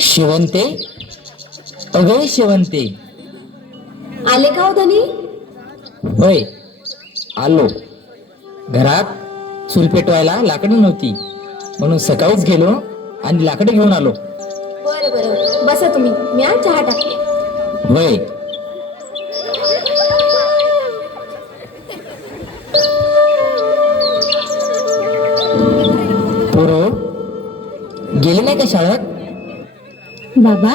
शेवंते, अगं शेवंते. आले का हो धनी? होय, आलो. घरात चूल पेटवायला लाकडं नव्हती, म्हणून सकाळीच गेलो आणि लाकडं घेऊन आलो. बरं बरं, बसा तुम्ही, मी आज चहा टाकते. होय. पोरं गेले नाही का शाळेत? बाबा,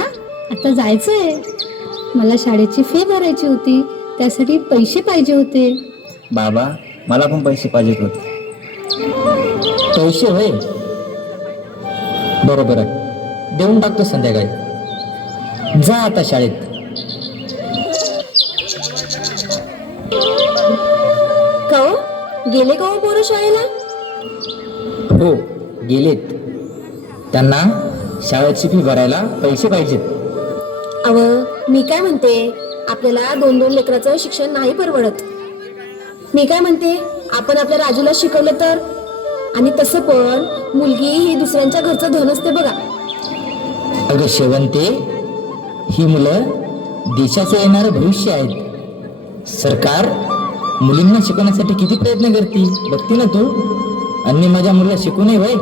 आता जायचंय. मला शाळेची फी भरायची होती, त्यासाठी पैसे पाहिजे होते. बाबा, मला पण पैसे पाहिजेत होते. पैसे होय, बरोबर आहे, देऊन टाकतो संध्याकाळी. जा आता शाळेत. का हो? गेले का हो पोरं शाळेला? हो, गेलेत. त्यांना शाळेची फी भरायला पैसे पाहिजेत. अव, मी काय म्हणते, आपल्याला 2-2 लेकराचं शिक्षण नाही परवडत. मी काय म्हणते, आपण आपल्या राजूला शिकवलं तर. आणि तसं पण मुलगी ही दुसऱ्यांच्या घरचं धन असते बघा. अगं शेवंते, ही मुलं देशाचं येणारं भविष्य आहेत. सरकार मुलींना शिकवण्यासाठी किती प्रयत्न करते बघते ना तू. आणि माझ्या मुलीला शिकू नये वय,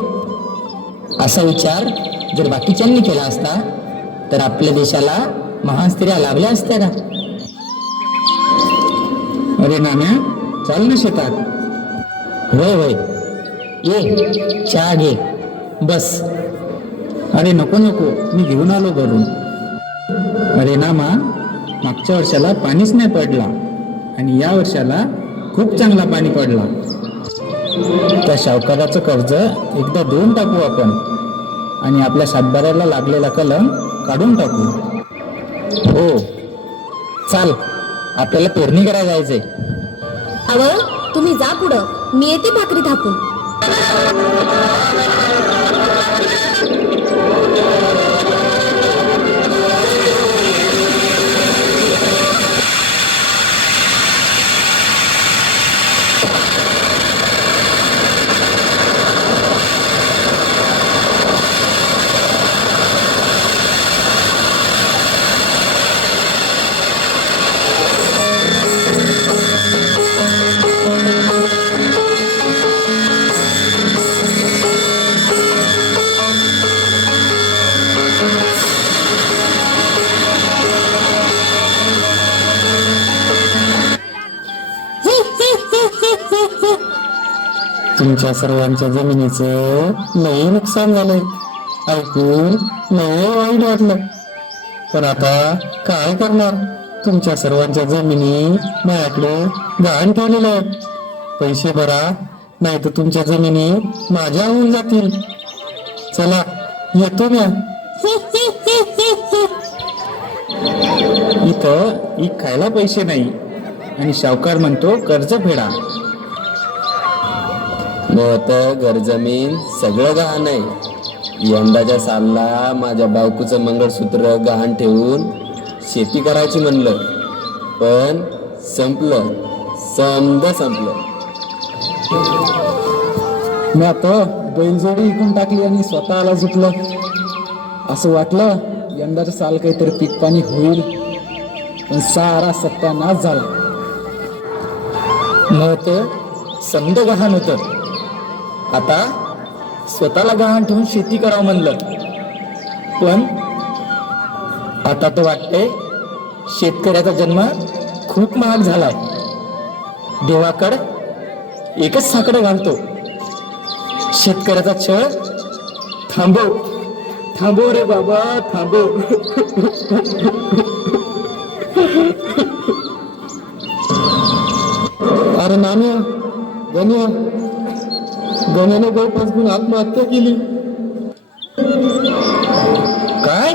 असा विचार जर बाकीच्यांनी केला असता तर आपल्या देशाला महान स्त्रिया लाभल्या असत्या का? अरे नाम्या, चाल ना शेतात. वय वय, ये चहा घे, बस. अरे नको नको, मी घेऊन आलो घरून. अरे नामा, मागच्या वर्षाला पाणीच नाही पडला आणि या वर्षाला खूप चांगला पाणी पडला. त्या सावकाराचं कर्ज एकदा देऊन टाकू आपण आणि आपल्या सातबाऱ्याला लागलेला कलम काढून टाकू. हो, चाल, आपल्याला पेरणी करायला जायचंय. अव, तुम्ही जा पुढं, मी येते भाकरी थापून. तुमच्या सर्वांच्या जमिनीचं लई नुकसान झालंय, ऐकून लई वाईट वाटलं. पण आता काय करणार, तुमच्या सर्वांच्या जमिनी माझ्याकडे गहाण ठेवलेल्या आहेत. पैसे भरा, नाही तर तुमच्या जमिनी माझ्या होऊन जातील. चला, येतो म्या. इथं खायला पैसे नाही आणि सावकार म्हणतो कर्ज फेडा. मग घर जमीन सगळं गहाण आहे. यंदाच्या सालला माझ्या बायकोचं मंगळसूत्र गहाण ठेवून शेती करायची म्हणलं, पण संपलं, समजा संपलं. मी आता बैलजोडी विकून टाकली आणि स्वतःला झुकलं. असं वाटलं यंदाचं साल काहीतरी पीक पाणी होईल, पण सारा सत्यानाश झाला. मग ते समद गहाण होतं, आता स्वतःला गहाण ठेवून शेती करावं म्हणलं, पण आता तर वाटतंय शेतकऱ्याचा जन्म खूप महाग झालाय. देवाकड एकच साकडं घालतो, शेतकऱ्याचा छळ थांबव, थांबव रे बाबा, थांबव. अरे नाम्या, गण्या, गण्याने गहू पसरून आत्महत्या केली. काय?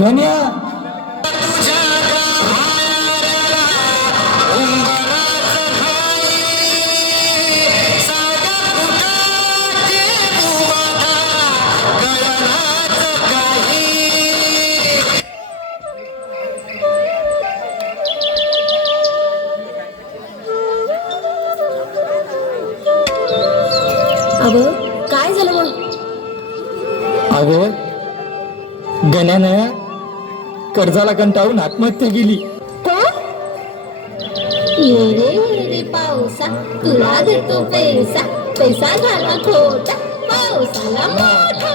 गण्या? कर्जाला कंटाळून आत्महत्या केली. कोण? येरे येरे पावसा तुला देतो पैसा, पैसा झाला खोटा पावसाला मोठा.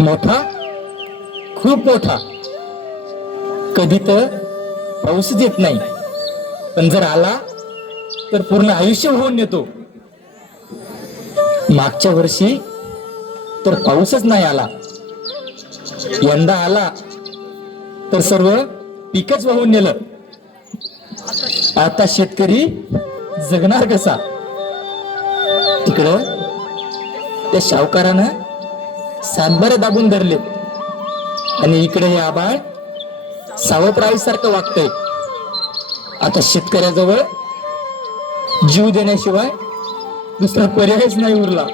मोठा, खूप मोठा. कधी तर पाऊसच येत नाही, पण जर आला तर पूर्ण आयुष्य होऊन येतो. मागच्या वर्षी तर पाऊसच नाही आला, यंदा आला तर सर्व पीकच वाहून नेलं. आता शेतकरी जगणार कसा? तिकडं त्या सावकारानं सातबारे दाबून धरले आणि इकडे हे आबाळ सावत्राईसारखं वागतंय. आता शेतकऱ्याजवळ जीव देण्याशिवाय दुसरा पर्यायच नाही उरला.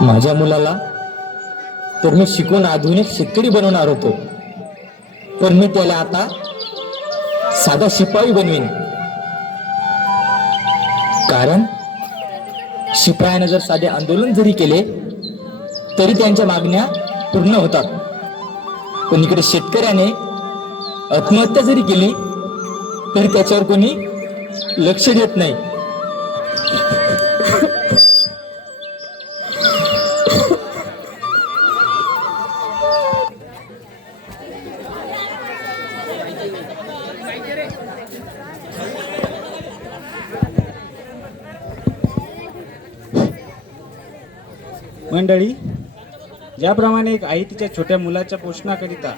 माझ्या मुलाला तर मी शिकून आधुनिक शेतकरी बनवणार होतो, पण मी त्याला आता साधा शिपाई बनवीन. कारण शिपायाने जर साधे आंदोलन जरी केले तरी त्यांच्या मागण्या पूर्ण होतात, पण इकडे शेतकऱ्याने आत्महत्या जरी केली तरी त्याच्यावर कोणी लक्ष देत नाही. मंडळी, ज्याप्रमाणे एक आई तिच्या छोट्या मुलाच्या पोषणाकरिता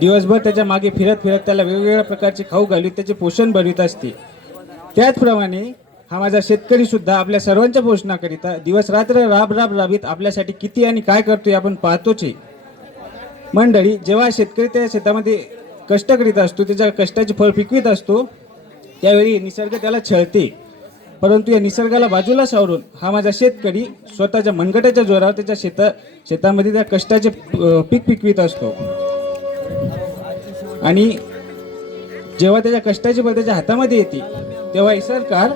दिवसभर त्याच्या मागे फिरत फिरत त्याला वेगवेगळ्या प्रकारचे खाऊ घालून त्याचे पोषण बनवित असते, त्याचप्रमाणे हा माझा शेतकरी सुद्धा आपल्या सर्वांच्या पोषणाकरिता दिवस रात्र राबीत आपल्यासाठी किती आणि काय करतोय आपण पाहतोच आहे. मंडळी, जेव्हा शेतकरी त्या शेतामध्ये कष्ट करीत असतो, त्याच्या कष्टाचे फळ पिकवीत असतो, त्यावेळी निसर्ग त्याला छळते. परंतु या निसर्गाला बाजूला सावरून हा माझा शेतकरी स्वतःच्या मनगटाच्या जोरावर त्याच्या शेतामध्ये त्या कष्टाचे पीक पिकवीत असतो. आणि जेव्हा त्याच्या कष्टाची फळ त्याच्या हातामध्ये येते तेव्हा सरकार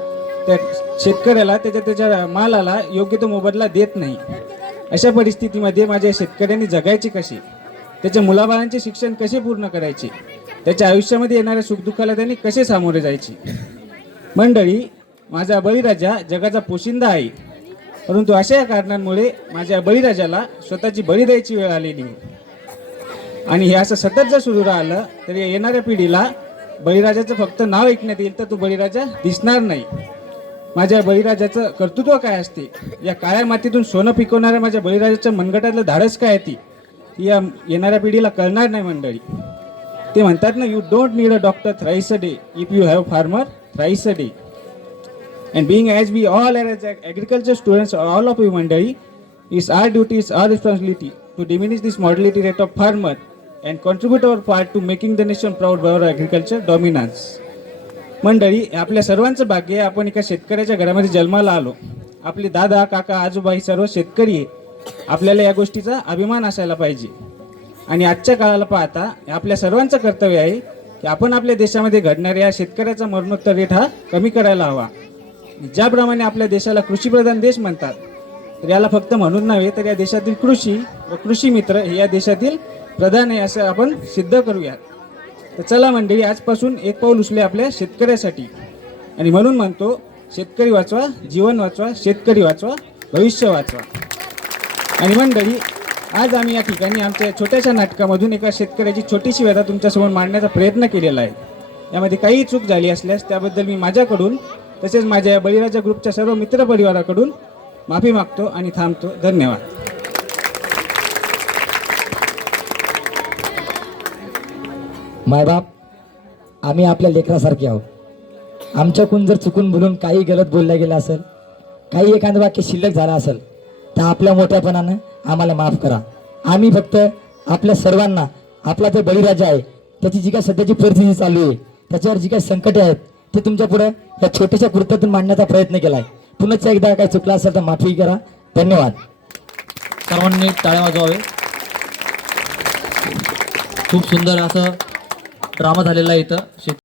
त्या शेतकऱ्याला त्याच्या मालाला योग्य तो मोबदला देत नाही. अशा परिस्थितीमध्ये माझ्या शेतकऱ्यांनी जगायचे कसे, त्याच्या मुलाबाळांचे शिक्षण कसे पूर्ण करायचे, त्याच्या आयुष्यामध्ये येणाऱ्या सुखदुःखाला त्यांनी कसे सामोरे जायचे. मंडळी, माझा बळीराजा जगाचा पोशिंदा आहे, परंतु अशा कारणांमुळे माझ्या बळीराजाला स्वतःची बळी द्यायची वेळ आलेली. आणि हे असं सतत जर सुरू राहिलं तर येणाऱ्या पिढीला बळीराजाचं फक्त नाव ऐकण्यात येईल, तर तो बळीराजा दिसणार नाही. माझ्या बळीराजाचं कर्तृत्व काय असते, या काळ्या मातीतून सोनं पिकवणाऱ्या माझ्या बळीराजाच्या मनगटातलं धाडस काय ती या येणाऱ्या पिढीला कळणार नाही. मंडळी, ते म्हणतात ना, you don't need a doctor thrice a day if you have farmer thrice a day. And being as we all are as agriculture students, all of you mandari, it's our duty, it's our responsibility to diminish this mortality rate of farmer and contribute our part to making the nation proud by our agriculture dominance. मंडळी, आपल्या सर्वांचं भाग्य, आपण एका शेतकऱ्याच्या घरामध्ये जन्माला आलो. आपले दादा काका आजोबा हे सर्व शेतकरी आहे. आपल्याला या गोष्टीचा अभिमान असायला पाहिजे. आणि आजच्या काळाला पाहता आपल्या सर्वांचं कर्तव्य आहे की आपण आपल्या देशामध्ये घडणाऱ्या शेतकऱ्याचा मरणोत्तर रेट हा कमी करायला हवा. ज्याप्रमाणे आपल्या देशाला कृषीप्रधान देश म्हणतात, तर याला फक्त म्हणून नव्हे तर या देशातील कृषी व कृषी मित्र हे या देशातील प्रधान आहे असं आपण सिद्ध करूयात. तर चला मंडळी, आजपासून एक पाऊल उचले आपल्या शेतकऱ्यासाठी. आणि म्हणून म्हणतो, शेतकरी वाचवा, जीवन वाचवा, शेतकरी वाचवा, भविष्य वाचवा. आणि मंडळी, आज आम्ही या ठिकाणी आमच्या छोट्याशा नाटकामधून एका शेतकऱ्याची छोटीशी व्यथा तुमच्यासमोर मांडण्याचा प्रयत्न केलेला आहे. यामध्ये काही चूक झाली असल्यास त्याबद्दल मी माझ्याकडून तसेच माझ्या या बळीराजा ग्रुपच्या सर्व मित्रपरिवाराकडून माफी मागतो आणि थांबतो. धन्यवाद. मायबाप, आम्ही आपल्या लेकरासारखे आहोत. आमच्याकडून जर चुकून बोलून काही गलत बोललं गेलं असेल, काही एखादं वाक्य शिल्लक झालं असेल, तर आपल्या मोठ्यापणानं आम्हाला माफ करा. आम्ही फक्त आपल्या सर्वांना, आपला जो बळीराजा आहे त्याची जी काय सध्याची परिस्थिती चालू आहे, त्याच्यावर जी काही संकटे आहेत ते तुमच्या पुढे या छोट्याशा कृत्यातून मांडण्याचा प्रयत्न केला आहे. पुन्हा एकदा काही चुकलं असेल तर माफी करा. धन्यवाद. सर्वांनी टाळ्या वाजवावे. खूप सुंदर असं ड्रामा झालेला आहे इथं.